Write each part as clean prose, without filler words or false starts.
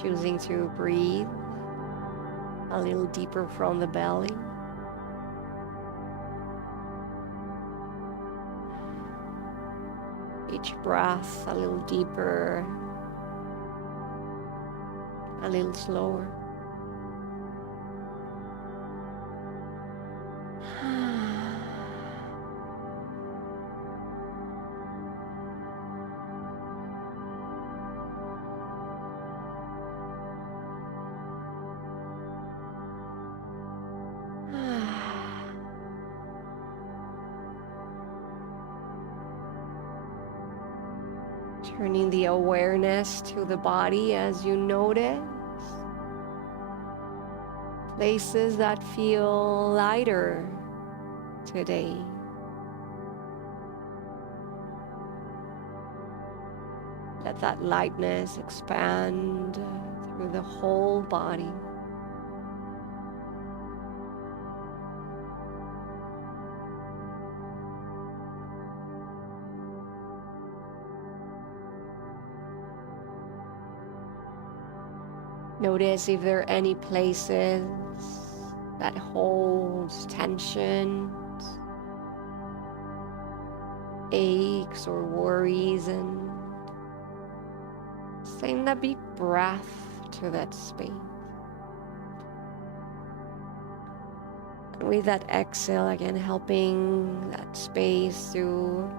choosing to breathe a little deeper from the belly. Each breath a little deeper, a little slower. Turning the awareness to the body as you notice places that feel lighter today. Let that lightness expand through the whole body. Notice if there are any places that hold tension, aches or worries, and send a big breath to that space. And with that exhale, again, helping that space to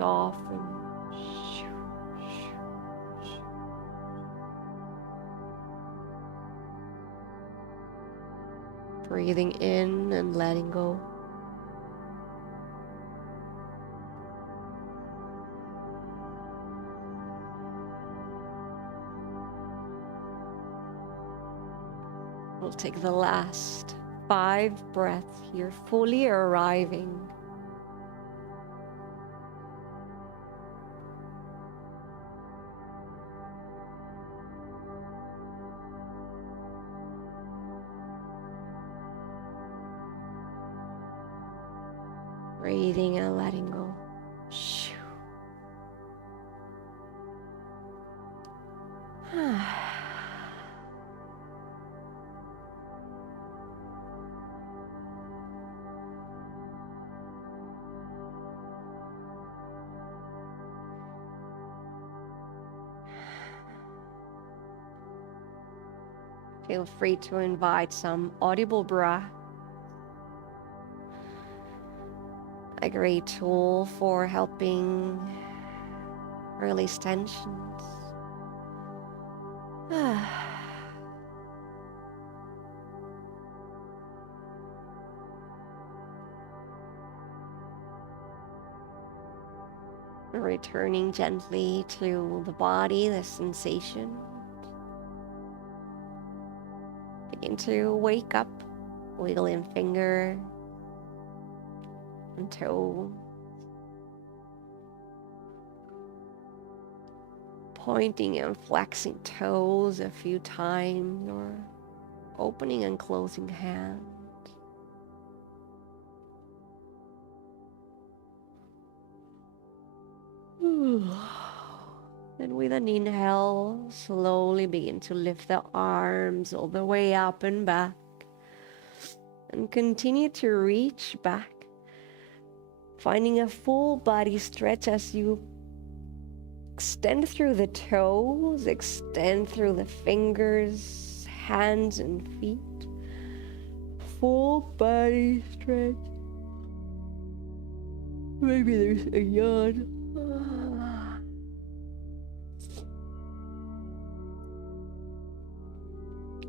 soften. Breathing in and letting go. We'll take the last 5 breaths here, fully arriving. Breathing and letting go. Feel free to invite some audible breath. A great tool for helping release tensions. Returning gently to the body, the sensation. Begin to wake up, wiggling finger and toe, pointing and flexing toes a few times, or opening and closing hand. And with an inhale, slowly begin to lift the arms all the way up and back, and continue to reach back, finding a full body stretch as you extend through the toes, extend through the fingers, hands and feet. Full body stretch. Maybe there's a yawn.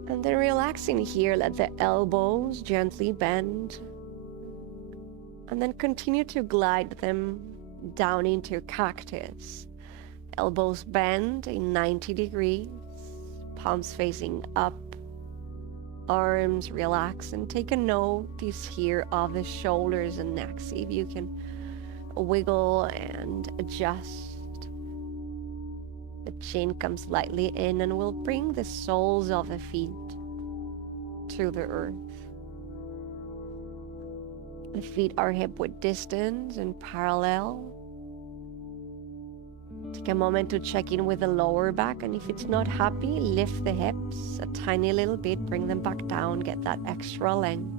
And then relaxing here, let the elbows gently bend. And then continue to glide them down into cactus. Elbows bend in 90 degrees, palms facing up, arms relax, and take a notice here of the shoulders and neck. See if you can wiggle and adjust. The chin comes slightly in, and we'll bring the soles of the feet to the earth. The feet are hip width distance and parallel. Take Take a moment to check in with the lower back, and if it's not happy, lift the hips a tiny little bit, bring them back down, get that extra length.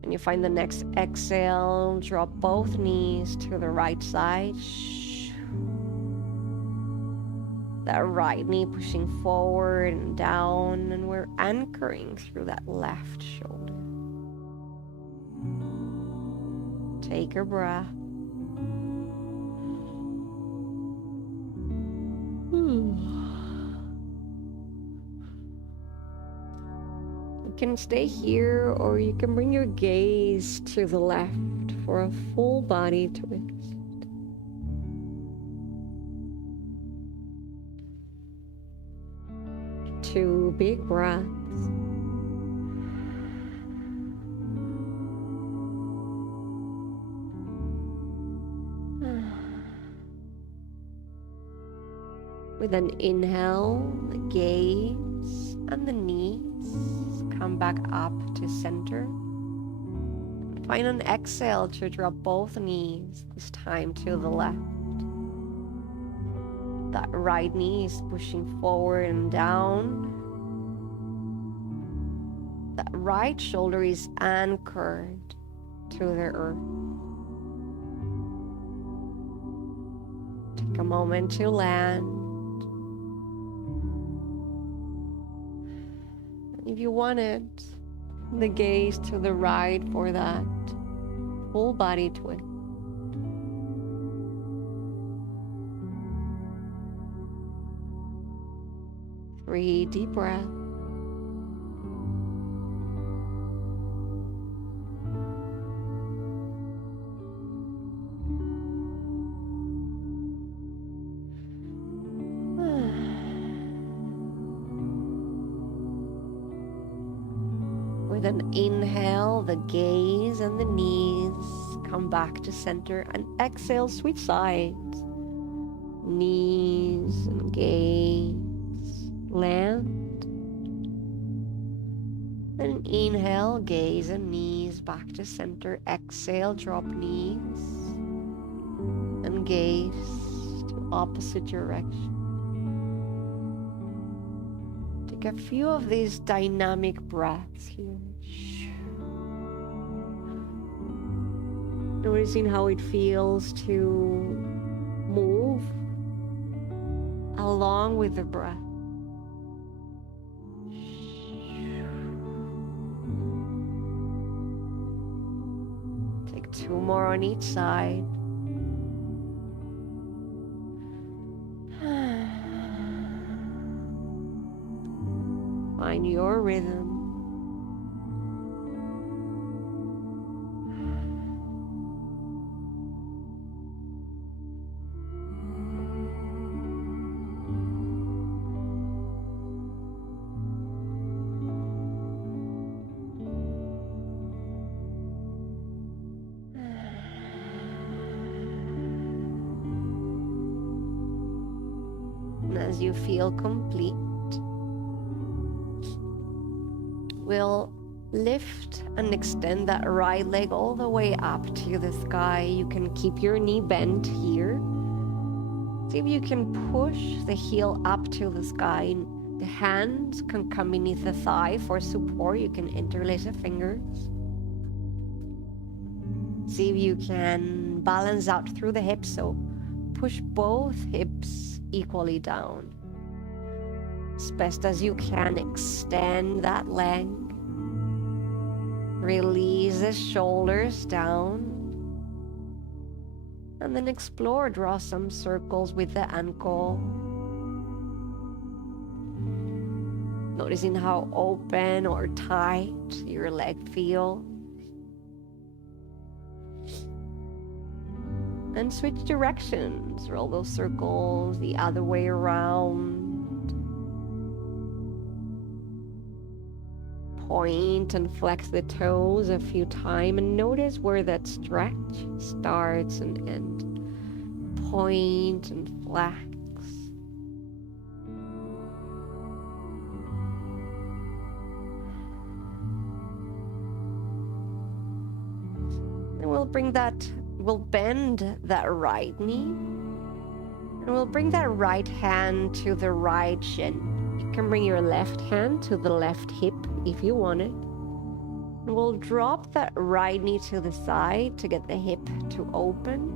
When you find the next exhale, drop both knees to the right side. That right knee pushing forward and down, and we're anchoring through that left shoulder. Take a breath. You can stay here, or you can bring your gaze to the left for a full body twist. 2 big breaths. With an inhale, the gaze and the knees come back up to center. Find an exhale to drop both knees, this time to the left. That right knee is pushing forward and down. That right shoulder is anchored to the earth. Take a moment to land. If you wanted, the gaze to the right for that full body twist. 3 deep breaths. With an inhale, the gaze and the knees come back to center, and exhale, switch sides. Knees and gaze. Land. Then inhale, gaze and knees back to center. Exhale, drop knees and gaze to opposite direction. Take a few of these dynamic breaths here. Noticing how it feels to move along with the breath. Take 2 more on each side. Find your rhythm. And as you feel complete, we'll lift and extend that right leg all the way up to the sky. You can keep your knee bent here. See if you can push the heel up to the sky. The hands can come beneath the thigh for support. You can interlace the fingers. See if you can balance out through the hips. So push both hips equally down. As best as you can, extend that leg. Release the shoulders down. And then explore, draw some circles with the ankle. Noticing how open or tight your leg feels. And switch directions. Roll those circles the other way around. Point and flex the toes a few times and notice where that stretch starts and ends. Point and flex. And we'll bring that We'll bend that right knee and we'll bring that right hand to the right shin. You can bring your left hand to the left hip if you want it. And we'll drop that right knee to the side to get the hip to open.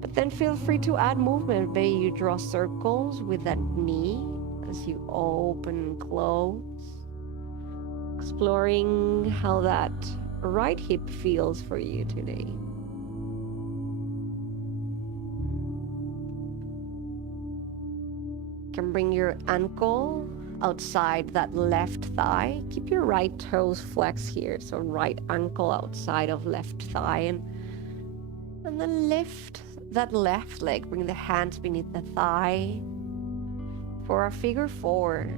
But then feel free to add movement. Maybe you draw circles with that knee as you open and close. Exploring how that right hip feels for you today. You can bring your ankle outside that left thigh. Keep your right toes flexed here. So right ankle outside of left thigh. And then lift that left leg. Bring the hands beneath the thigh for a figure four.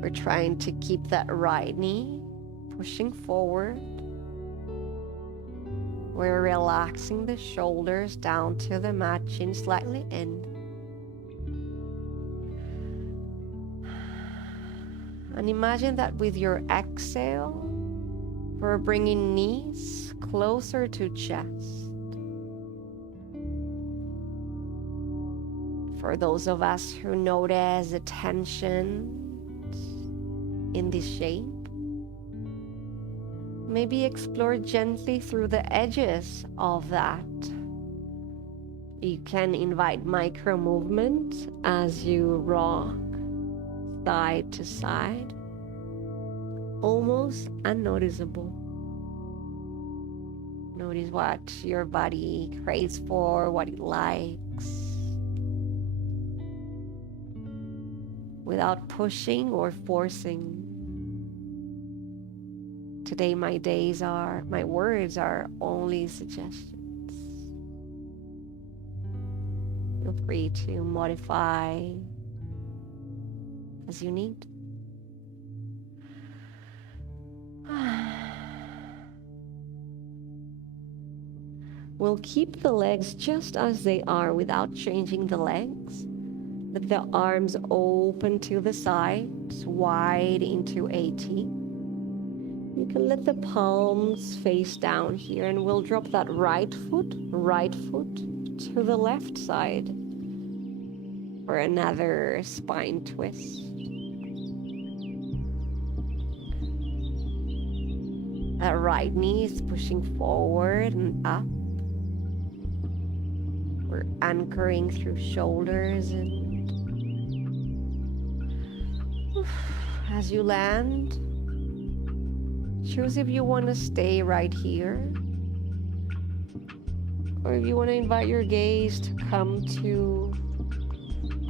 We're trying to keep that right knee pushing forward. We're relaxing the shoulders down to the mat, chin slightly in. And imagine that with your exhale, we're bringing knees closer to chest. For those of us who notice the tension in this shape, maybe explore gently through the edges of that. You can invite micro movement as you rock side to side, almost unnoticeable. Notice what your body craves for, what it likes, without pushing or forcing. Today my words are only suggestions. Feel free to modify as you need. We'll keep the legs just as they are without changing the legs. Let the arms open to the sides, wide into AT. You can let the palms face down here, and we'll drop that right foot to the left side for another spine twist. That right knee is pushing forward and up. We're anchoring through shoulders, and as you land, choose if you want to stay right here or if you want to invite your gaze to come to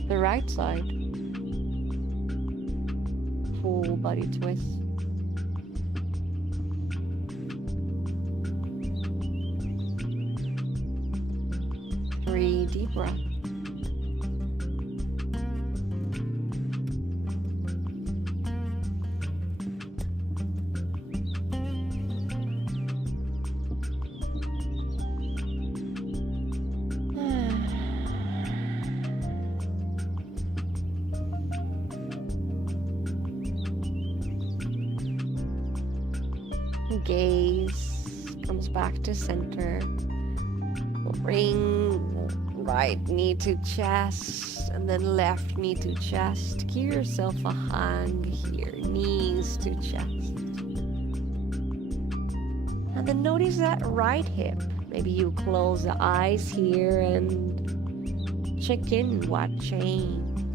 the right side. Full body twist. Deep breath. Gaze comes back to center. We'll bring right knee to chest and then left knee to chest. Give yourself a hug here, knees to chest. And then notice that right hip. Maybe you close the eyes here and check in what changed.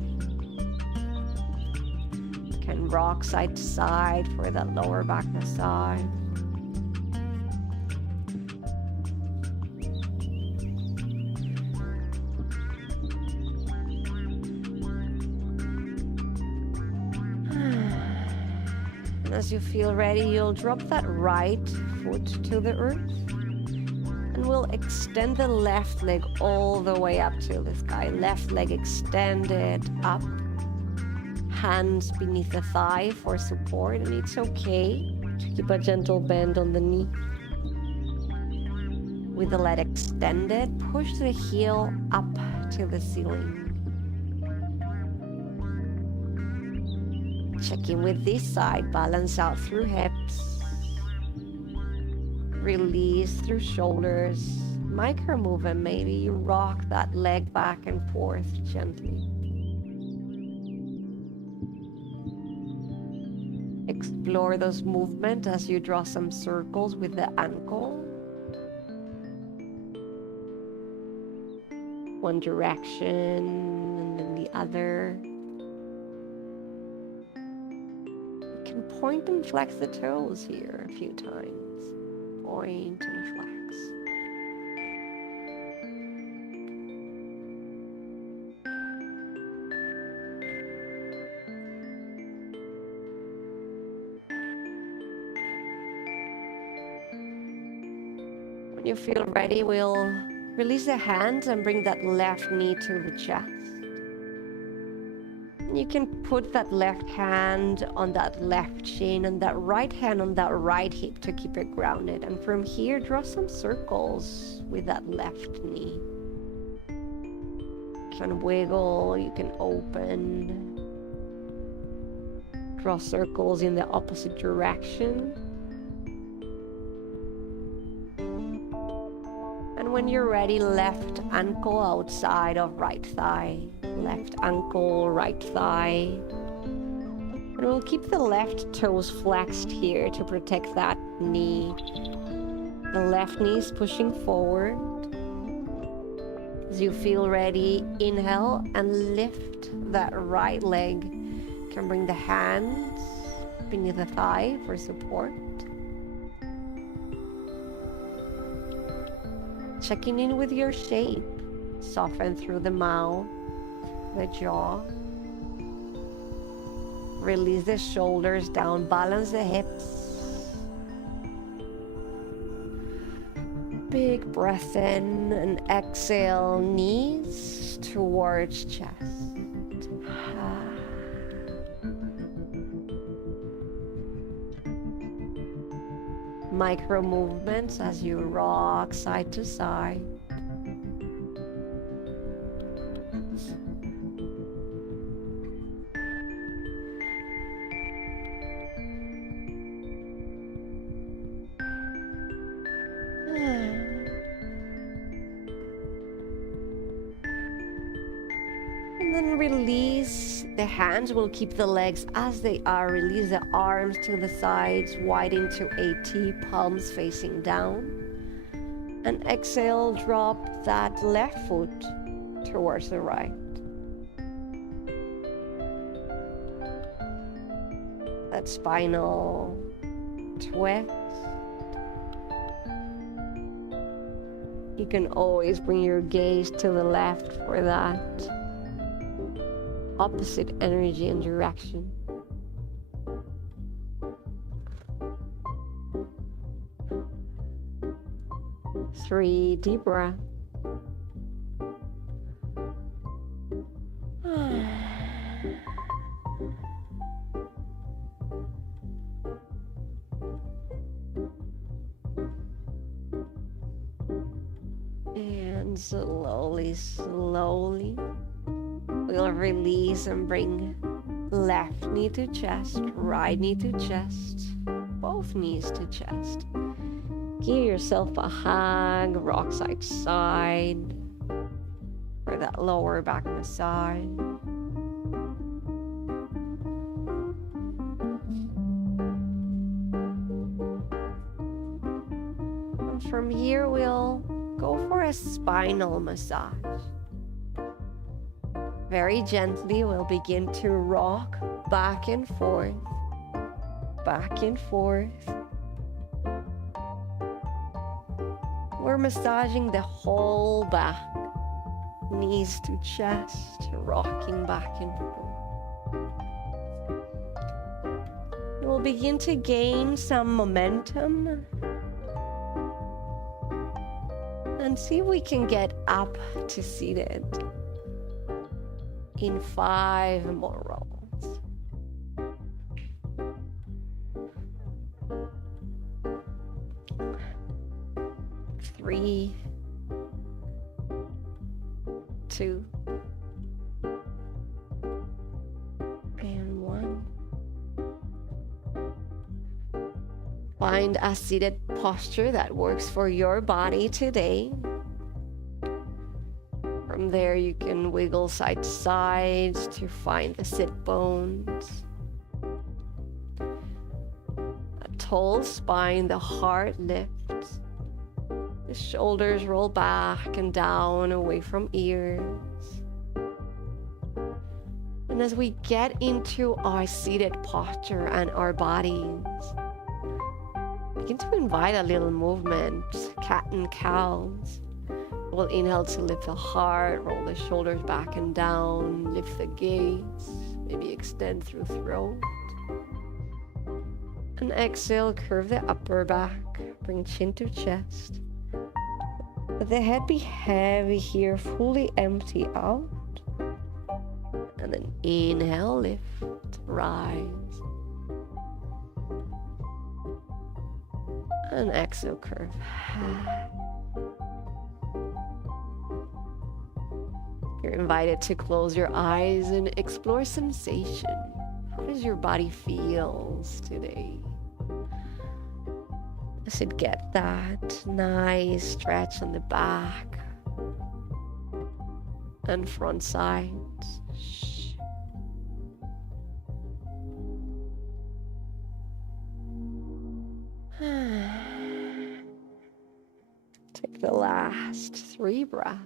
Can rock side to side for that lower back massage. As you feel ready, you'll drop that right foot to the earth and we'll extend the left leg all the way up to the sky. Left leg extended up, hands beneath the thigh for support, and it's okay to keep a gentle bend on the knee. With the leg extended, push the heel up to the ceiling. Check in with this side, balance out through hips. Release through shoulders. Micro movement, maybe you rock that leg back and forth gently. Explore those movements as you draw some circles with the ankle. One direction and then the other. You can point and flex the toes here a few times. Point and flex. When you feel ready, we'll release the hands and bring that left knee to the chest. You can put that left hand on that left shin and that right hand on that right hip to keep it grounded. And from here, draw some circles with that left knee. You can wiggle, you can open. Draw circles in the opposite direction. And when you're ready, left ankle outside of right thigh. Left ankle, right thigh. And we'll keep the left toes flexed here to protect that knee. The left knee is pushing forward. As you feel ready, inhale and lift that right leg. You can bring the hands beneath the thigh for support. Checking in with your shape. Soften through the mouth, the jaw. Release the shoulders down, balance the hips. Big breath in and exhale, knees towards chest. Micro movements as you rock side to side. And then release the hands. We'll keep the legs as they are. Release the arms to the sides, widen to a T, palms facing down. And exhale, drop that left foot towards the right. That spinal twist. You can always bring your gaze to the left for that opposite energy and direction. Three deep breaths. And slowly, we'll release and bring left knee to chest, right knee to chest, both knees to chest. Give yourself a hug, rock side to side, for that lower back massage. And from here, we'll go for a spinal massage. Very gently, we'll begin to rock back and forth, back and forth. We're massaging the whole back, knees to chest, rocking back and forth. We'll begin to gain some momentum and see if we can get up to seated in 5 more rolls. Three, 2, and 1. Find a seated posture that works for your body today. From there, you can wiggle side to side to find the sit bones. A tall spine, the heart lifts. The shoulders roll back and down away from ears. And as we get into our seated posture and our bodies, begin to invite a little movement, cat and cows. We'll inhale to lift the heart, roll the shoulders back and down, lift the gaze, maybe extend through throat. And exhale, curve the upper back, bring chin to chest. Let the head be heavy here, fully empty out. And then inhale, lift, rise. And exhale, curve. You're invited to close your eyes and explore sensation. How does your body feel today? Does it get that nice stretch on the back and front sides? Take the last 3 breaths.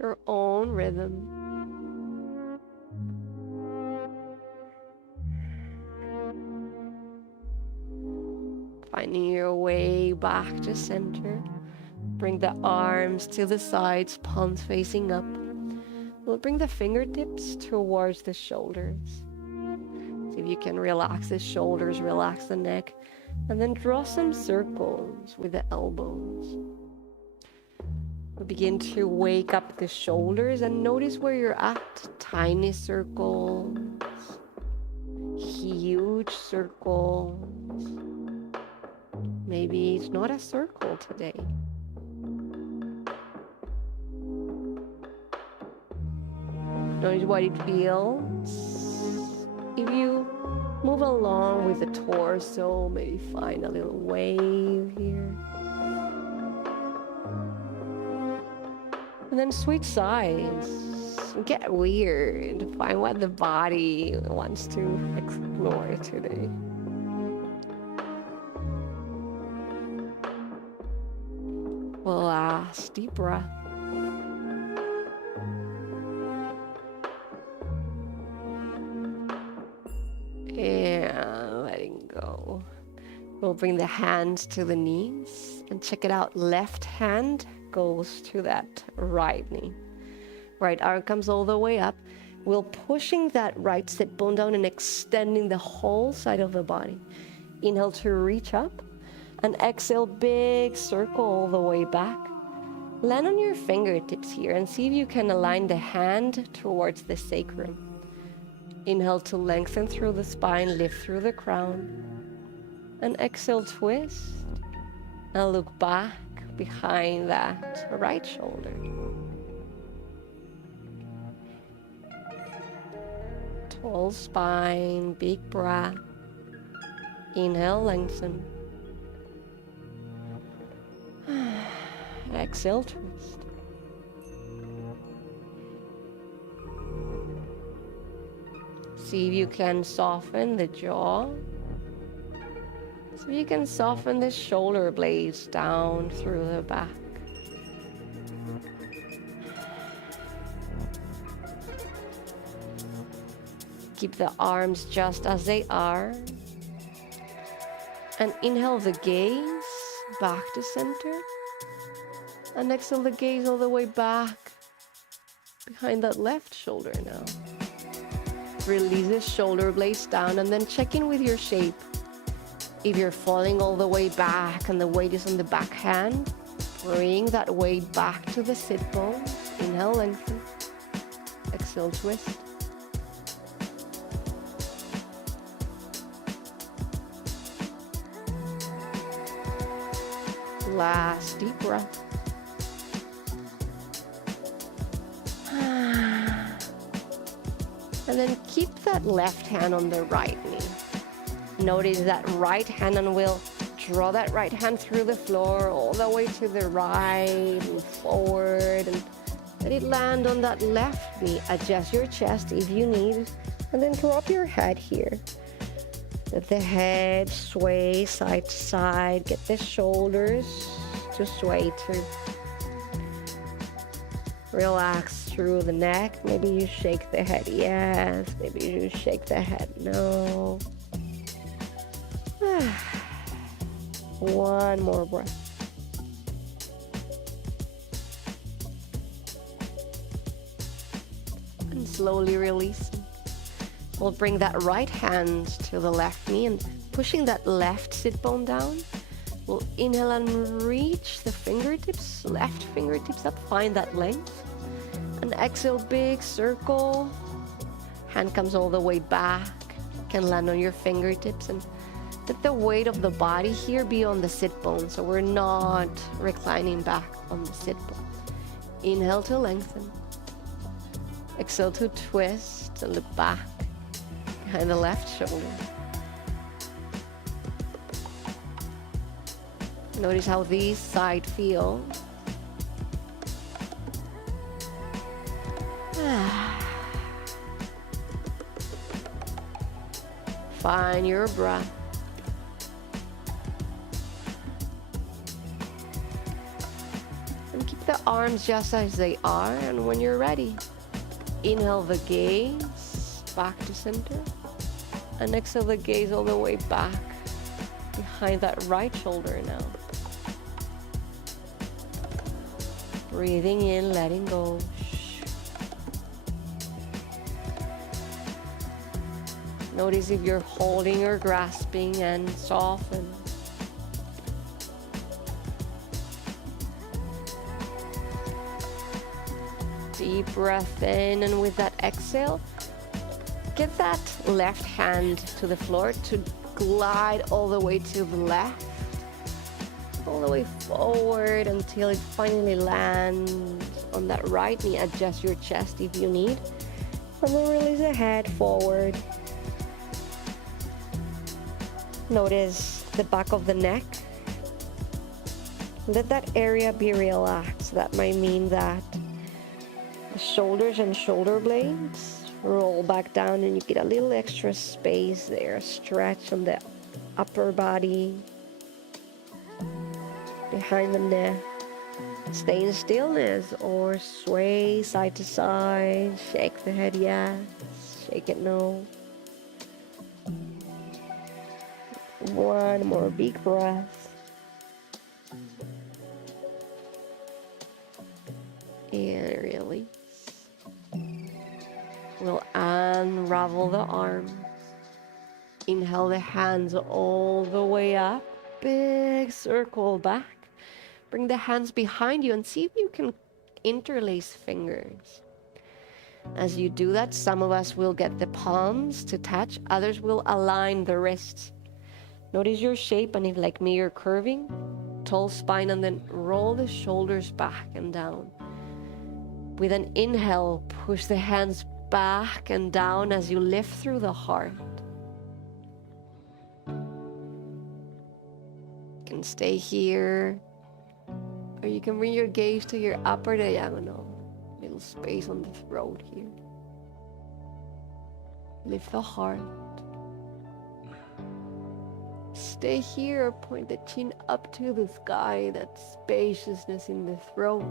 Your own rhythm. Finding your way back to center. Bring the arms to the sides, palms facing up. We'll bring the fingertips towards the shoulders. See if you can relax the shoulders, relax the neck, and then draw some circles with the elbows. We'll begin to wake up the shoulders and notice where you're at. Tiny circles, huge circles. Maybe it's not a circle today. Notice what it feels. If you move along with the torso, maybe find a little wave here. And then switch sides. Get weird. Find what the body wants to explore today. Last deep breath. And letting go. We'll bring the hands to the knees and check it out. Left hand goes to that right knee. Right arm comes all the way up. We're pushing that right sit bone down and extending the whole side of the body. Inhale to reach up and exhale, big circle all the way back. Land on your fingertips here and see if you can align the hand towards the sacrum. Inhale to lengthen through the spine, lift through the crown. And exhale, twist. And look back behind that right shoulder. Tall spine, big breath. Inhale, lengthen. Exhale, twist. See if you can soften the jaw. So you can soften the shoulder blades down through the back. Keep the arms just as they are. And inhale the gaze back to center. And exhale the gaze all the way back behind that left shoulder now. Release the shoulder blades down and then check in with your shape. If you're falling all the way back and the weight is on the back hand, bring that weight back to the sit bone. Inhale, lengthen. Exhale, twist. Last deep breath. And then keep that left hand on the right knee. Notice that right hand, and we'll draw that right hand through the floor all the way to the right and forward, and let it land on that left knee. Adjust your chest if you need, and then drop your head here. Let the head sway side to side. Get the shoulders to sway too. Relax through the neck. Maybe you shake the head, yes. Maybe you shake the head, no. One more breath. And slowly release. We'll bring that right hand to the left knee and pushing that left sit bone down. We'll inhale and reach the fingertips, left fingertips up, find that length. And exhale, big circle. Hand comes all the way back. Can land on your fingertips, and let the weight of the body here be on the sit bone, so we're not reclining back on the sit bone. Inhale to lengthen. Exhale to twist and look back behind the left shoulder. Notice how these side feel. Find your breath. And keep the arms just as they are, and when you're ready, inhale the gaze back to center, and exhale the gaze all the way back behind that right shoulder now. Breathing in, letting go. Notice if you're holding or grasping, and soften. Deep breath in, and with that exhale, get that left hand to the floor to glide all the way to the left, all the way forward until it finally lands on that right knee. Adjust your chest if you need, and then release the head forward. Notice the back of the neck. Let that area be relaxed. That might mean that the shoulders and shoulder blades roll back down, and you get a little extra space there. Stretch on the upper body, behind the neck. Stay in stillness or sway side to side. Shake the head, yes. Shake it, no. One more big breath. And release. We'll unravel the arms. Inhale the hands all the way up. Big circle back. Bring the hands behind you and see if you can interlace fingers. As you do that, some of us will get the palms to touch. Others will align the wrists. Notice your shape, and if like me you're curving, tall spine, and then roll the shoulders back and down. With an inhale, push the hands back and down as you lift through the heart. You can stay here, or you can bring your gaze to your upper diagonal. Little space on the throat here. Lift the heart. Stay here, point the chin up to the sky, that spaciousness in the throat.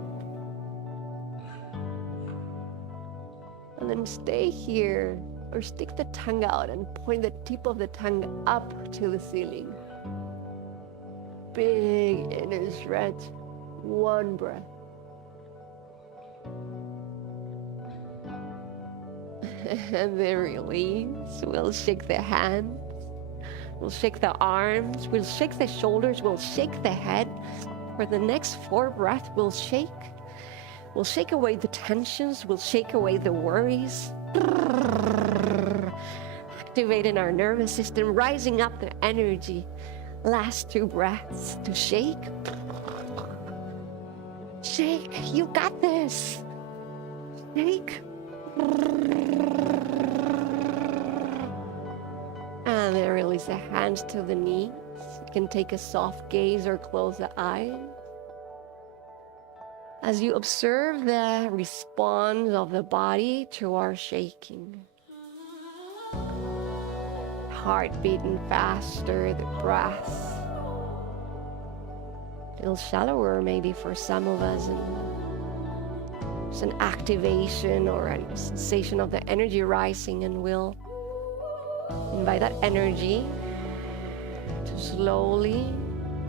And then stay here, or stick the tongue out and point the tip of the tongue up to the ceiling. Big inner stretch. One breath. And then release. We'll shake the hands. We'll shake the arms. We'll shake the shoulders. We'll shake the head. For the next 4 breaths, we'll shake. We'll shake away the tensions. We'll shake away the worries. Activating our nervous system, rising up the energy. Last 2 breaths to shake. Shake. You got this. Shake. And then release the hands to the knees. You can take a soft gaze or close the eyes. As you observe the response of the body to our shaking. Heart beating faster, the breath a little shallower maybe for some of us, and it's an activation or a sensation of the energy rising, and we'll invite that energy to slowly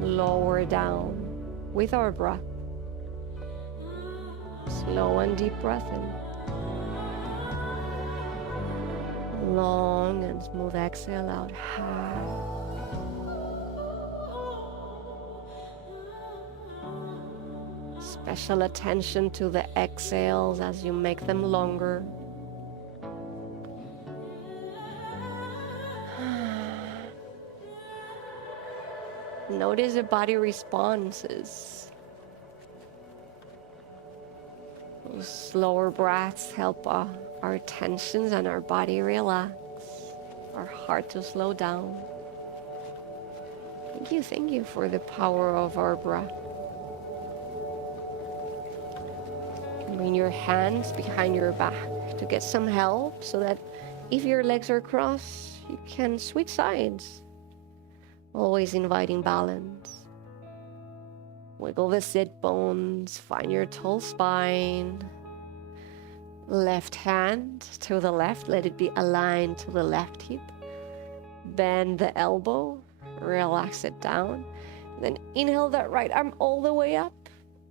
lower down with our breath. Slow and deep breath in. Long and smooth exhale out. Special attention to the exhales as you make them longer. Notice the body responses. Those slower breaths help our tensions and our body relax, our heart to slow down. Thank you for the power of our breath. Bring your hands behind your back to get some help so that if your legs are crossed, you can switch sides. Always inviting balance. Wiggle the sit bones, find your tall spine. Left hand to the left, let it be aligned to the left hip. Bend the elbow, relax it down. Then inhale that right arm all the way up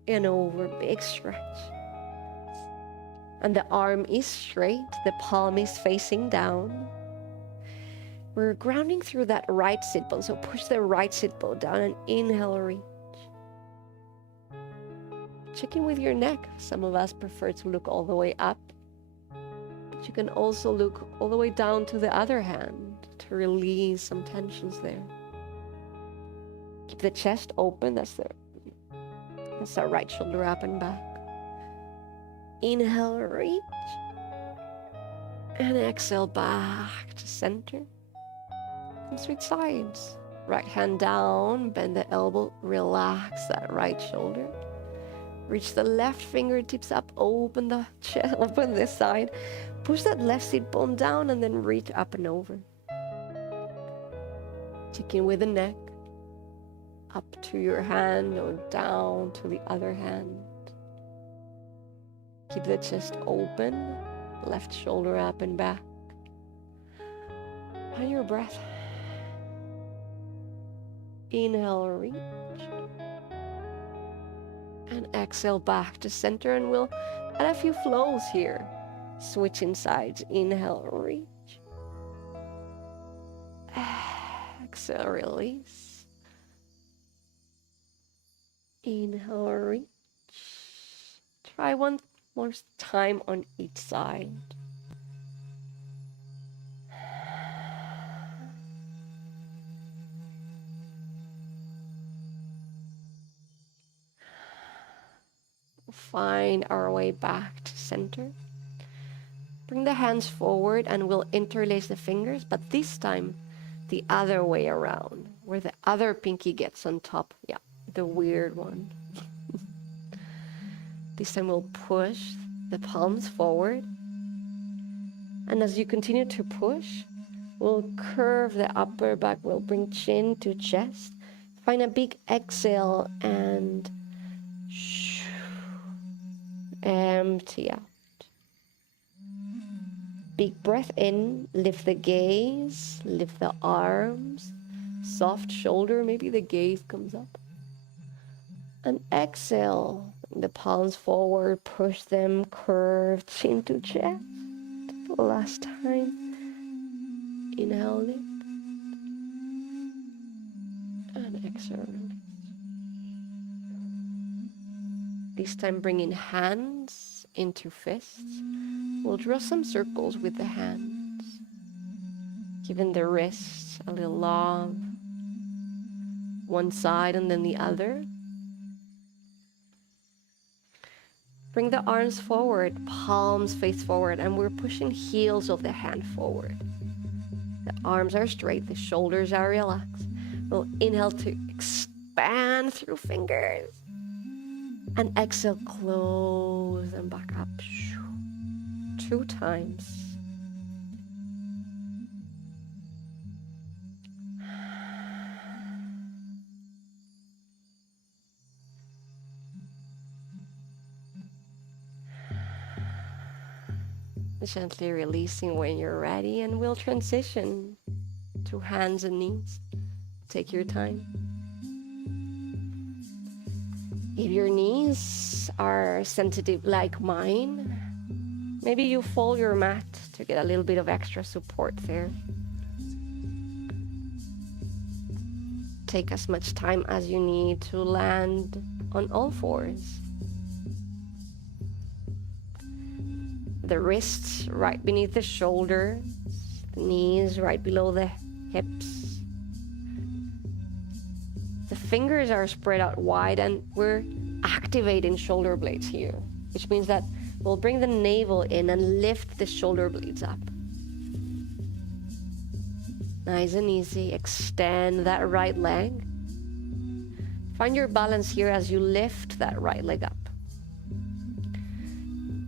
and over, big stretch. And the arm is straight, the palm is facing down. We're grounding through that right sit bone, so push the right sit bone down and inhale, reach. Check in with your neck. Some of us prefer to look all the way up, but you can also look all the way down to the other hand to release some tensions there. Keep the chest open. That's our right shoulder up and back. Inhale, reach. And exhale back to center. And switch sides. Right hand down, bend the elbow, relax that right shoulder. Reach the left fingertips up, open the chest, open this side. Push that left sit bone down and then reach up and over. Check in with the neck. Up to your hand or down to the other hand. Keep the chest open, left shoulder up and back. Find your breath. Inhale, reach. And exhale back to center, and we'll add a few flows here. Switching sides. Inhale, reach. Exhale, release. Inhale, reach. Try one more time on each side. Find our way back to center. Bring the hands forward and we'll interlace the fingers, but this time the other way around, where the other pinky gets on top. Yeah, the weird one. This time we'll push the palms forward. And as you continue to push, we'll curve the upper back. We'll bring chin to chest. Find a big exhale and empty out. Big breath in, lift the gaze, lift the arms, soft shoulder, maybe the gaze comes up. And exhale, bring the palms forward, push them, curve, chin to chest. The last time. Inhale, lift. And exhale, release. This time bringing hands into fists. We'll draw some circles with the hands, giving the wrists a little love, one side and then the other. Bring the arms forward, palms face forward, and we're pushing heels of the hand forward. The arms are straight, the shoulders are relaxed. We'll inhale to expand through fingers. And exhale, close them back up. 2 times. Gently releasing when you're ready, and we'll transition to hands and knees. Take your time. If your knees are sensitive like mine, maybe you fold your mat to get a little bit of extra support there. Take as much time as you need to land on all fours. The wrists right beneath the shoulders, the knees right below the hips. The fingers are spread out wide, and we're activating shoulder blades here, which means that we'll bring the navel in and lift the shoulder blades up. Nice and easy. Extend that right leg. Find your balance here as you lift that right leg up.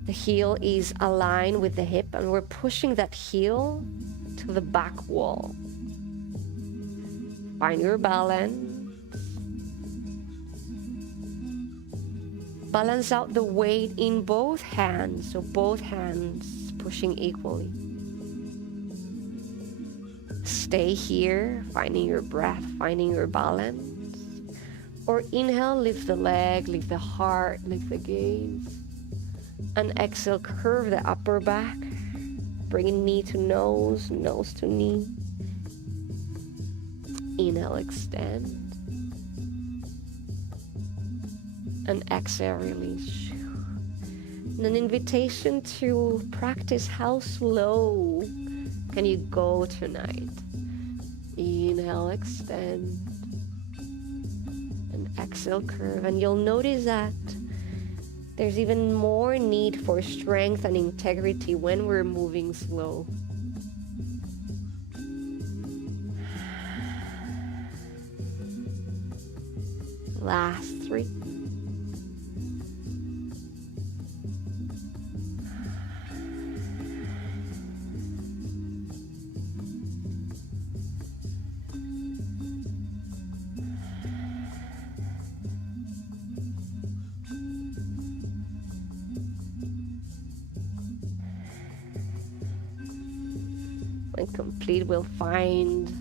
The heel is aligned with the hip, and we're pushing that heel to the back wall. Find your balance. Balance out the weight in both hands, so both hands pushing equally. Stay here, finding your breath, finding your balance. Or inhale, lift the leg, lift the heart, lift the gaze. And exhale, curve the upper back, bringing knee to nose, nose to knee. Inhale, extend. And exhale, release. And an invitation to practice how slow can you go tonight. Inhale, extend. And exhale, curve. And you'll notice that there's even more need for strength and integrity when we're moving slow. Last 3. When complete, we'll find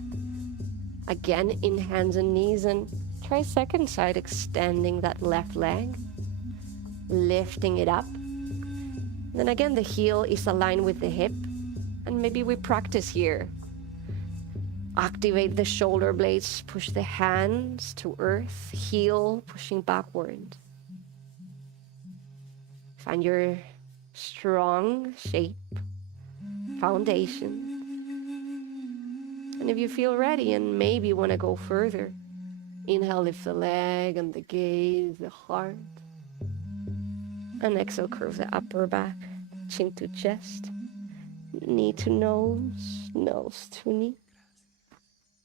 again in hands and knees, and try second side, extending that left leg, lifting it up. Then again, the heel is aligned with the hip, and maybe we practice here. Activate the shoulder blades, push the hands to earth, heel pushing backward. Find your strong shape, foundation. And if you feel ready and maybe want to go further, inhale, lift the leg and the gaze, the heart. And exhale, curve the upper back, chin to chest, knee to nose, nose to knee.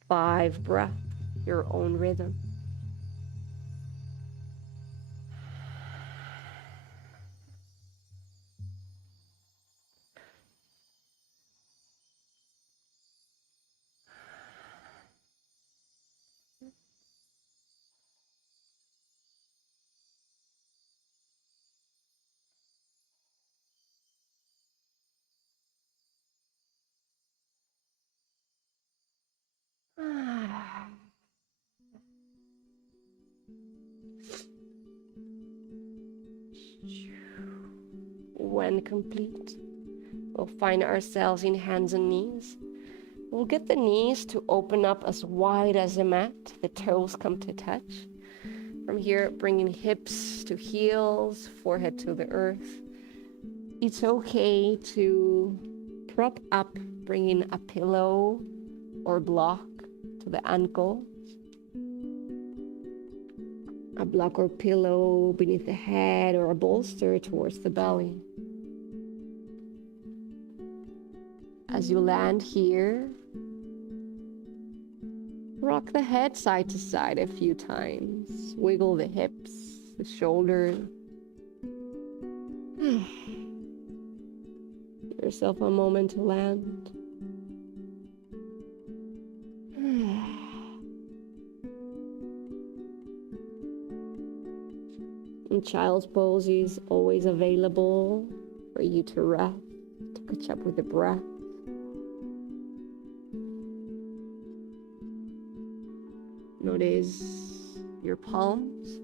5 breaths, your own rhythm. When complete, we'll find ourselves in hands and knees. We'll get the knees to open up as wide as the mat. The toes come to touch. From here, bringing hips to heels, forehead to the earth. It's okay to prop up, bringing a pillow or block to the ankle. a block or pillow beneath the head or a bolster towards the belly. As you land here, rock the head side to side a few times. Wiggle the hips, the shoulders. Give yourself a moment to land. And child's pose is always available for you to rest, to catch up with the breath. Notice your palms.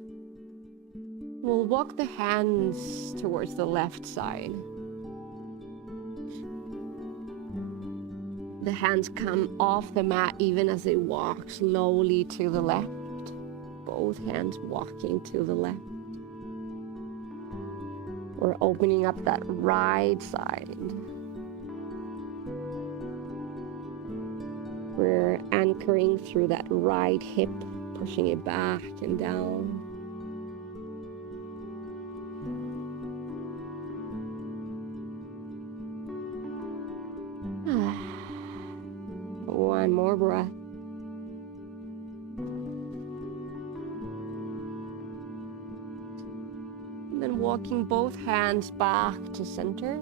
We'll walk the hands towards the left side. The hands come off the mat even as they walk slowly to the left. Both hands walking to the left. We're opening up that right side. We're anchoring through that right hip, pushing it back and down. One more breath. And then walking both hands back to center.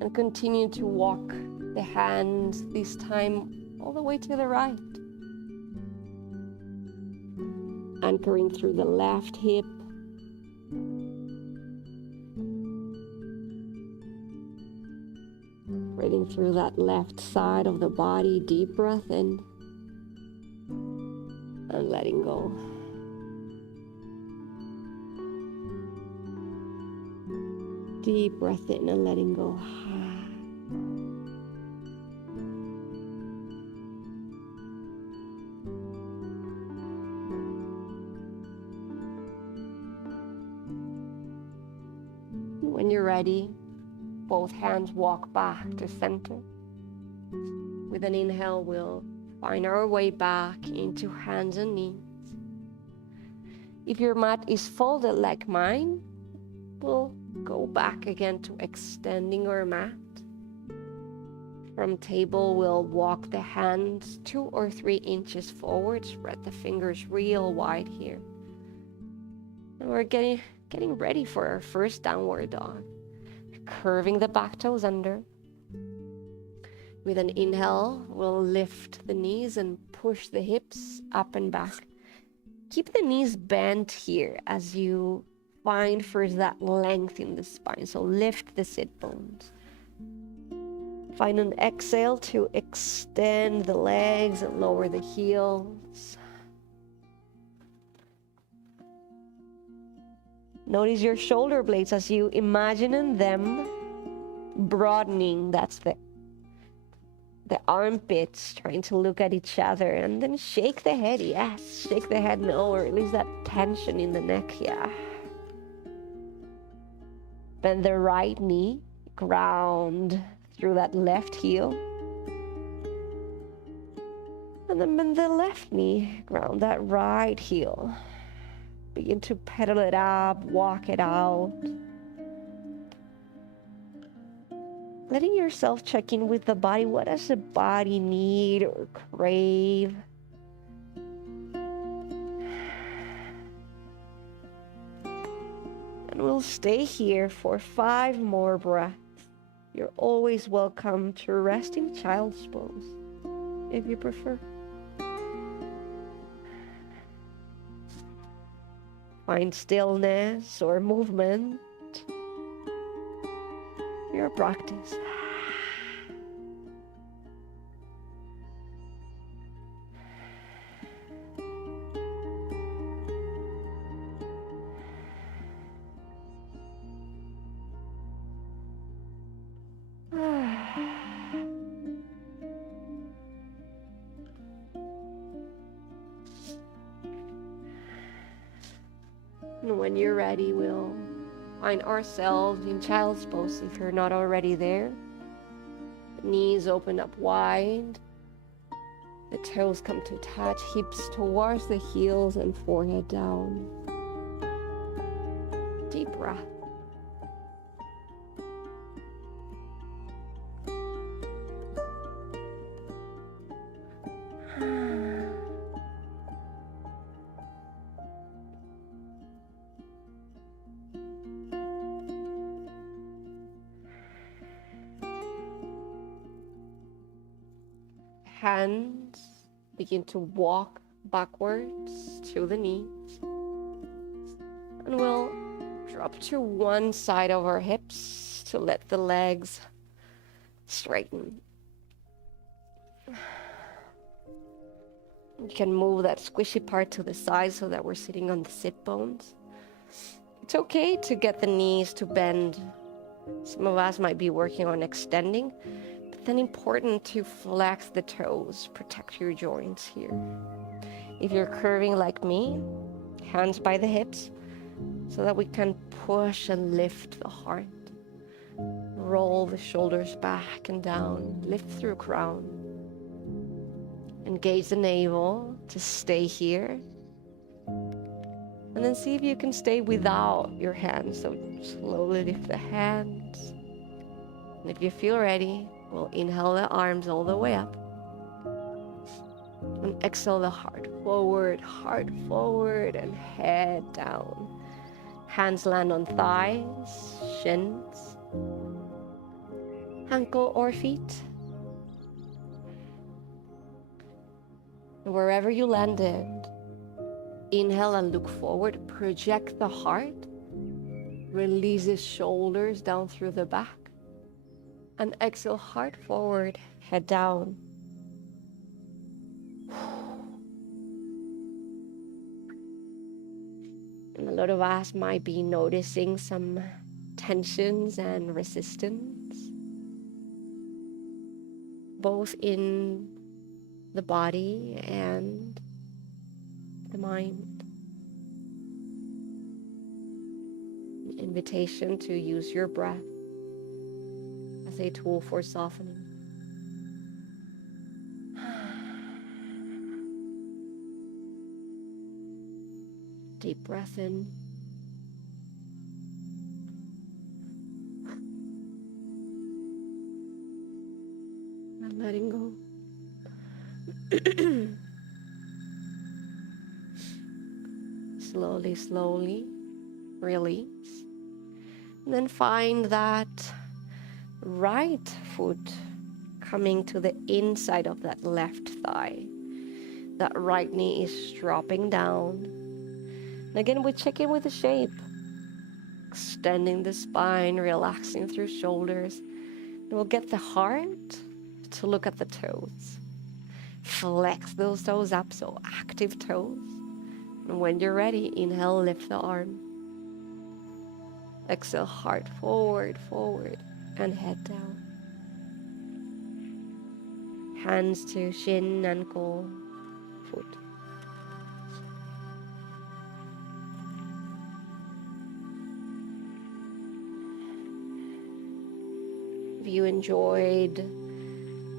And continue to walk the hands, this time all the way to the right. Anchoring through the left hip. Breathing through that left side of the body. Deep breath in. And letting go. Deep breath in and letting go. When you're ready, both hands walk back to center. With an inhale, we'll find our way back into hands and knees. If your mat is folded like mine, we'll go back again to extending our mat. From table, we'll walk the hands 2 or 3 inches forward, spread the fingers real wide here. And we're getting ready for our first downward dog. Curving the back toes under. With an inhale, we'll lift the knees and push the hips up and back. Keep the knees bent here as you find first that length in the spine. So lift the sit bones. Find an exhale to extend the legs and lower the heels. Notice your shoulder blades as you imagine them broadening. That's the armpits trying to look at each other. And then shake the head. Yes, shake the head no, or release that tension in the neck. Yeah. Bend the right knee. Ground through that left heel. And then bend the left knee. Ground that right heel. Begin to pedal it up, walk it out. Letting yourself check in with the body. What does the body need or crave? And we'll stay here for 5 more breaths. You're always welcome to rest in child's pose, if you prefer. Find stillness or movement. Your practice. And when you're ready, we'll find ourselves in child's pose if you're not already there. Knees open up wide. The toes come to touch, hips towards the heels and forehead down. Deep breath. Hands begin to walk backwards to the knees. And we'll drop to one side of our hips to let the legs straighten. You can move that squishy part to the side so that we're sitting on the sit bones. It's okay to get the knees to bend. Some of us might be working on extending, but then important to flex the toes, protect your joints here. If you're curving like me, hands by the hips, so that we can push and lift the heart. Roll the shoulders back and down, lift through crown. Engage the navel to stay here. And then see if you can stay without your hands. So slowly lift the hands. And if you feel ready, we'll inhale the arms all the way up. And exhale the heart forward, and head down. Hands land on thighs, shins, ankle or feet. And wherever you landed, inhale and look forward. Project the heart. Release the shoulders down through the back. And exhale, heart forward, head down. And a lot of us might be noticing some tensions and resistance, both in the body and the mind. An invitation to use your breath as a tool for softening. Deep breath in. And letting go. Slowly release. And then find that right foot coming to the inside of that left thigh. That right knee is dropping down. And again, we check in with the shape. Extending the spine, relaxing through shoulders. And we'll get the heart to look at the toes. Flex those toes up, so active toes. And when you're ready, inhale, lift the arm. Exhale, heart forward, and head down. Hands to shin, ankle, foot. If you enjoyed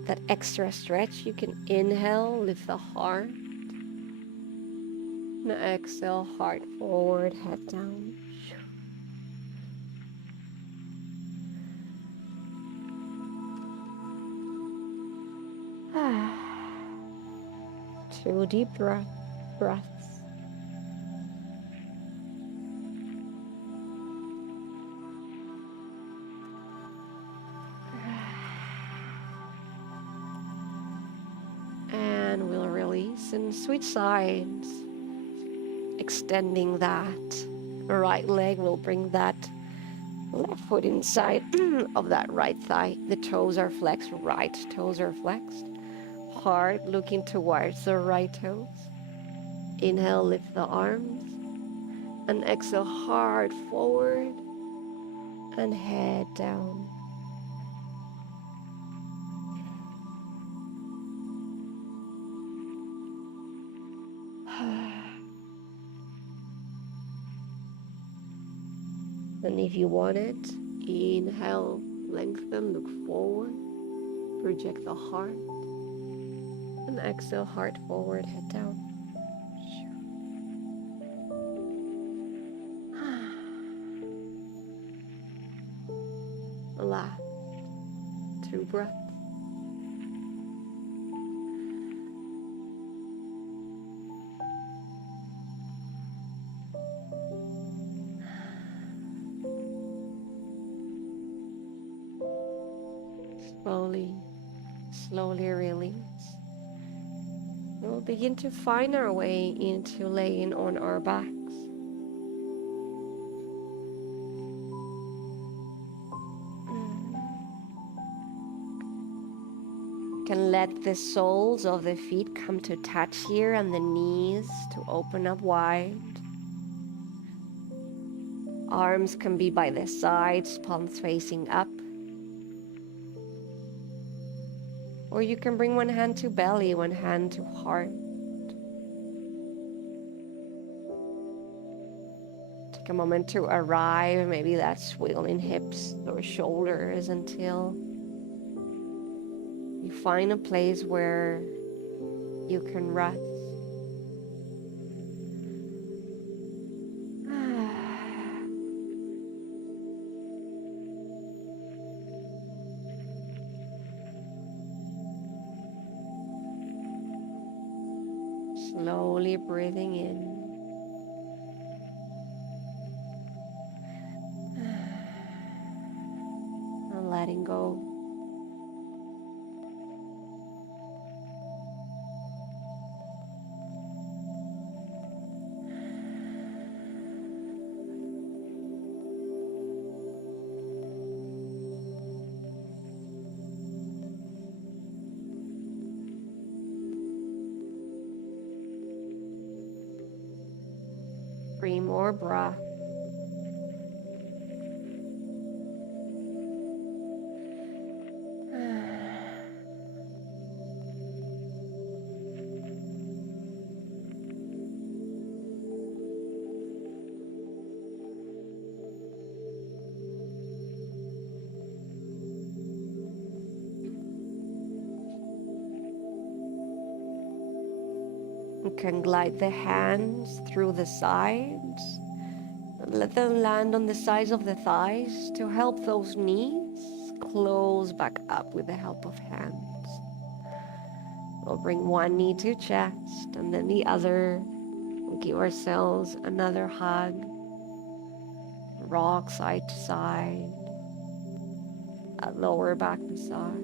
that extra stretch, you can inhale, lift the heart. And exhale, heart forward, head down. Two deep breaths. And we'll release and switch sides. Extending that right leg, will bring that left foot inside of that right thigh. The toes are flexed, right toes are flexed. Heart looking towards the right toes. Inhale, lift the arms. And exhale, heart forward and head down. And if you want it, inhale, lengthen, look forward, project the heart. And exhale, heart forward, head down. Last 2 breaths. Slowly release. We'll begin to find our way into laying on our backs. Can let the soles of the feet come to touch here and the knees to open up wide. Arms can be by the sides, palms facing up. Or you can bring one hand to belly, one hand to heart. Take a moment to arrive, maybe that's wiggling hips or shoulders until you find a place where you can rest. Slowly breathing in. And letting go. Three more breaths. You can glide the hands through the sides. Let them land on the sides of the thighs to help those knees close back up with the help of hands. We'll bring one knee to chest and then the other. We'll give ourselves another hug. Rock side to side. Lower back massage.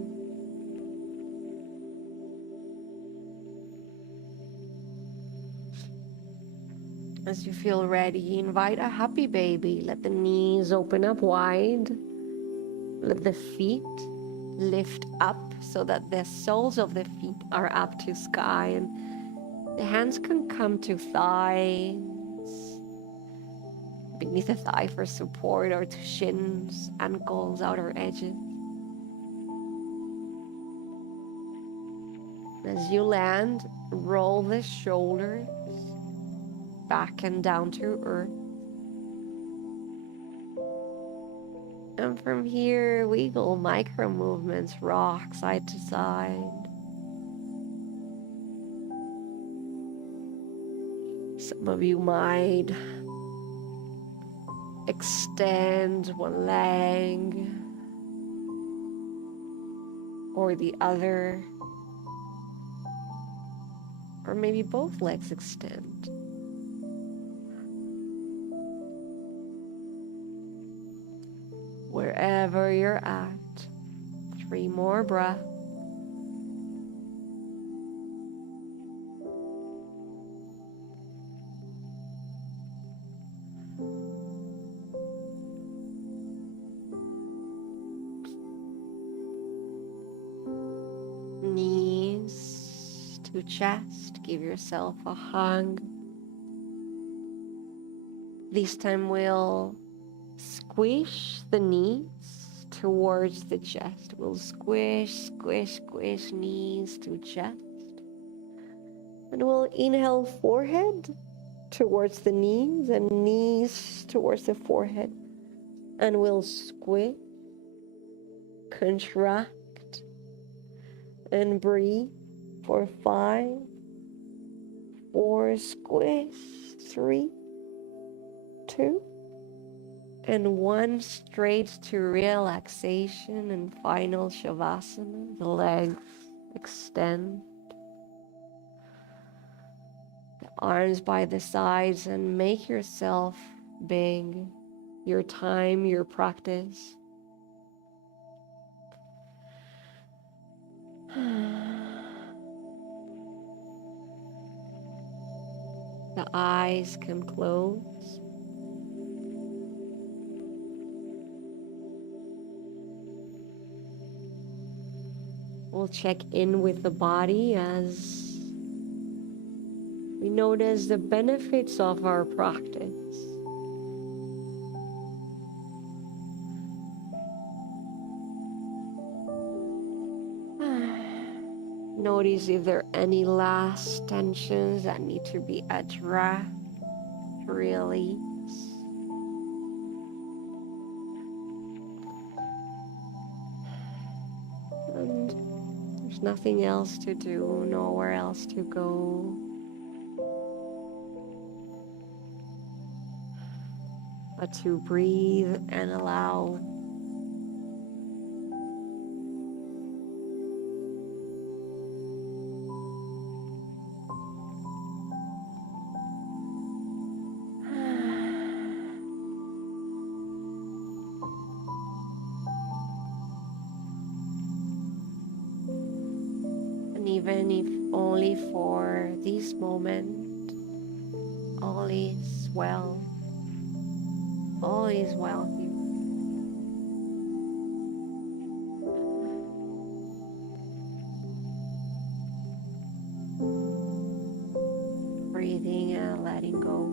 As you feel ready, invite a happy baby. Let the knees open up wide. Let the feet lift up so that the soles of the feet are up to sky, and the hands can come to thighs, beneath the thigh for support, or to shins, ankles, outer edges. As you land, roll the shoulders back and down to earth. And from here, wiggle micro movements, rock side to side. Some of you might extend one leg or the other, or maybe both legs extend. Wherever you're at, 3 more breaths. Knees to chest, give yourself a hug. This time we'll squish the knees towards the chest. We'll squish knees to chest. And we'll inhale forehead towards the knees and knees towards the forehead. And we'll squish, contract, and breathe. for 5, 4, squish, 3, 2, and 1, straight to relaxation and final shavasana. The legs extend, the arms by the sides, and make yourself big. Your time, your practice. The eyes can close. We'll check in with the body as we notice the benefits of our practice. Notice if there are any last tensions that need to be addressed, release. And there's nothing else to do, nowhere else to go. But to breathe and allow. And even if only for this moment, all is well. All is well here. Breathing and letting go.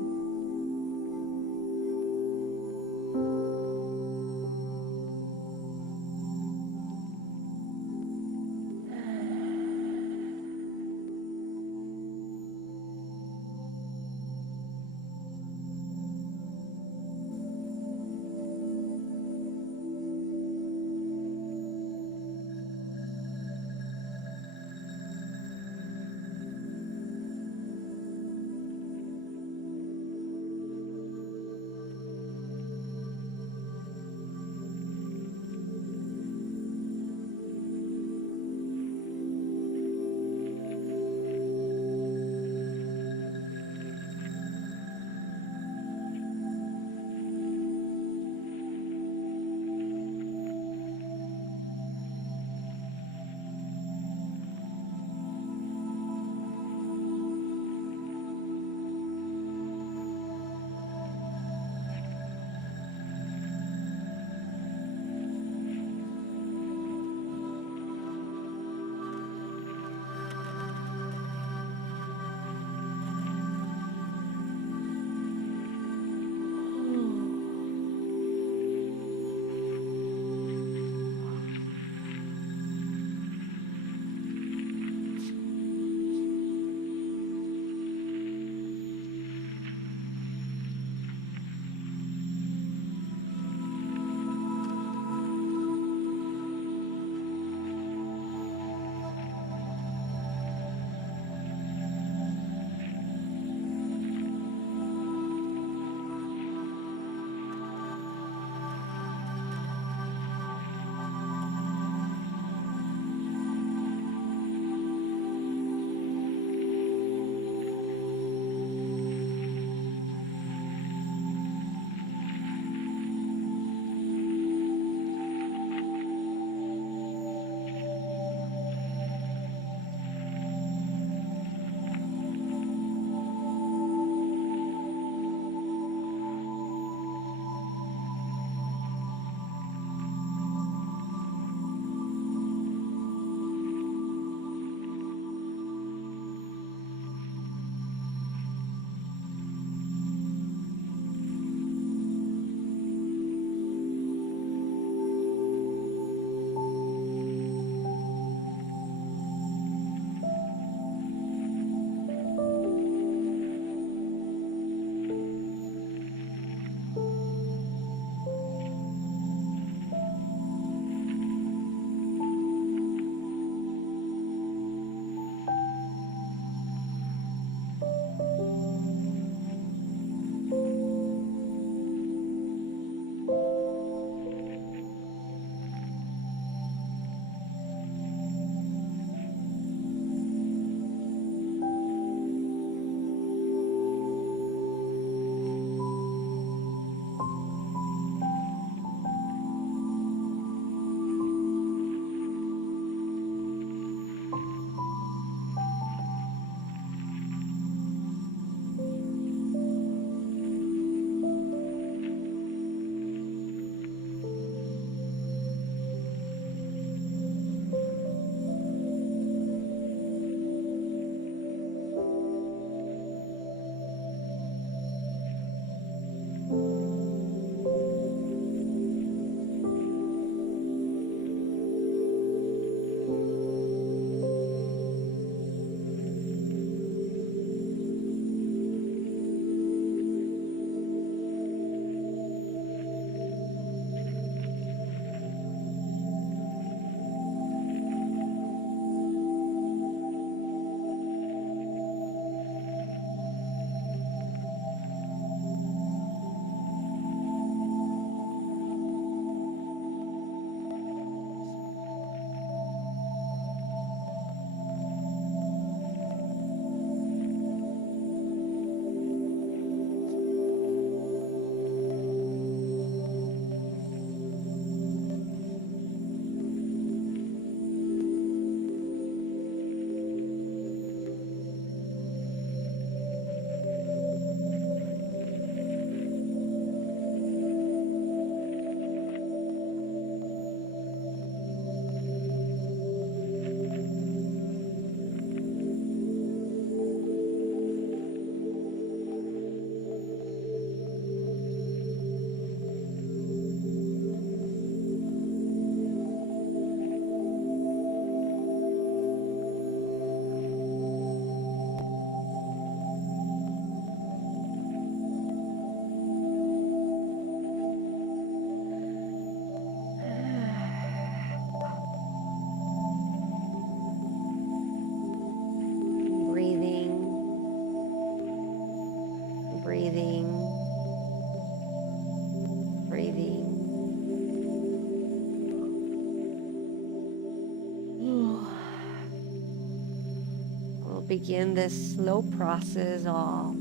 begin this slow process of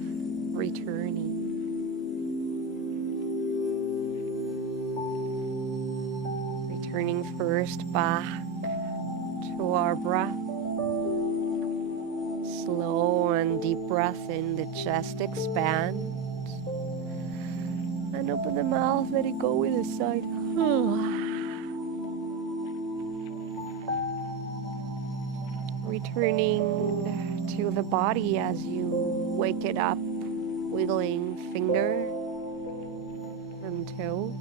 returning. Returning first back to our breath. Slow and deep breath in, the chest expands. And open the mouth, let it go with a sigh. Returning to the body as you wake it up, wiggling fingers and toes.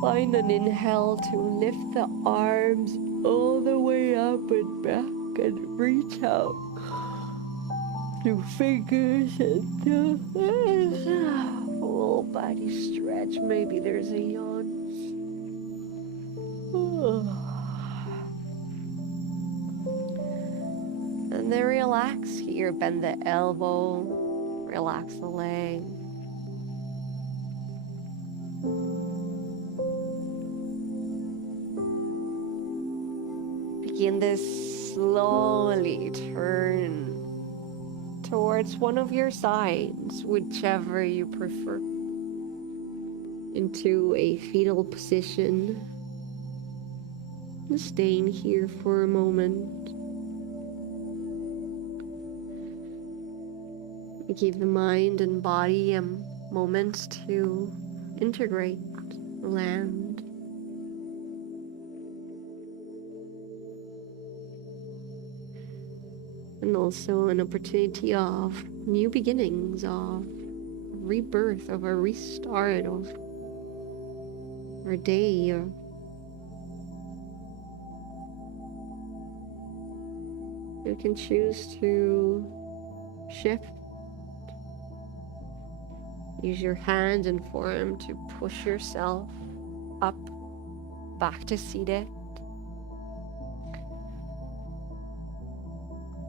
Find an inhale to lift the arms all the way up and back and reach out through fingers and toes. Full body stretch. Maybe there's a yawn. And then relax here. Bend the elbow. Relax the leg. Begin this slowly turn towards one of your sides, whichever you prefer, into a fetal position. Just staying here for a moment. Give the mind and body a moment to integrate, land. And also an opportunity of new beginnings, of rebirth, of a restart of our day. You can choose to shift. Use your hand and forearm to push yourself up, back to seated.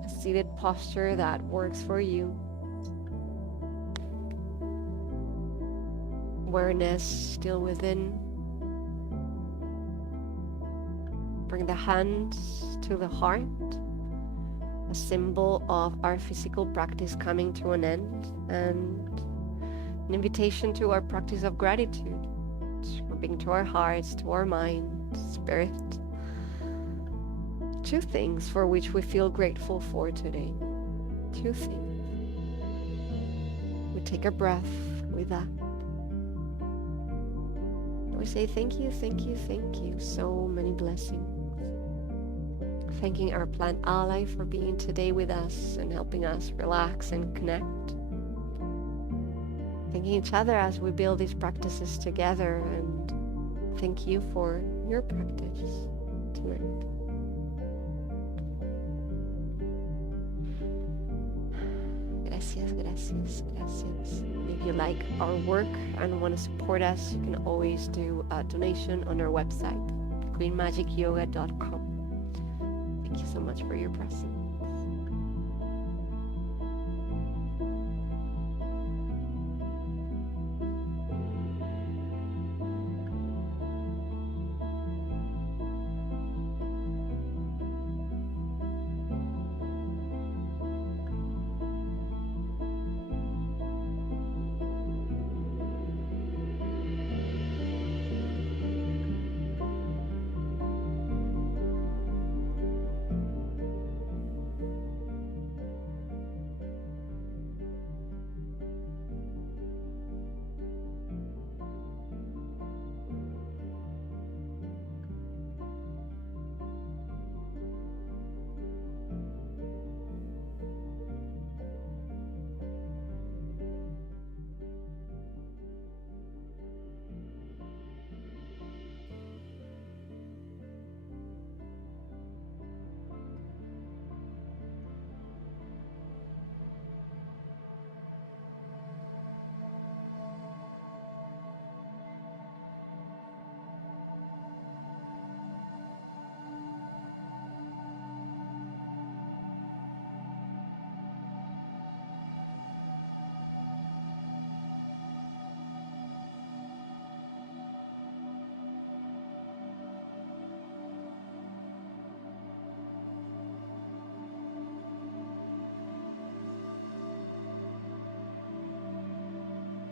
A seated posture that works for you. Awareness still within. Bring the hands to the heart, a symbol of our physical practice coming to an end, and an invitation to our practice of gratitude, moving to our hearts, to our mind, spirit. Two things for which we feel grateful for today. Two things. We take a breath with that. We say thank you, thank you, thank you. So many blessings. Thanking our plant ally for being today with us and helping us relax and connect. Thanking each other as we build these practices together, and thank you for your practice tonight. Gracias, gracias, gracias. If you like our work and want to support us, you can always do a donation on our website, greenmagicyoga.com. Thank you so much for your presence.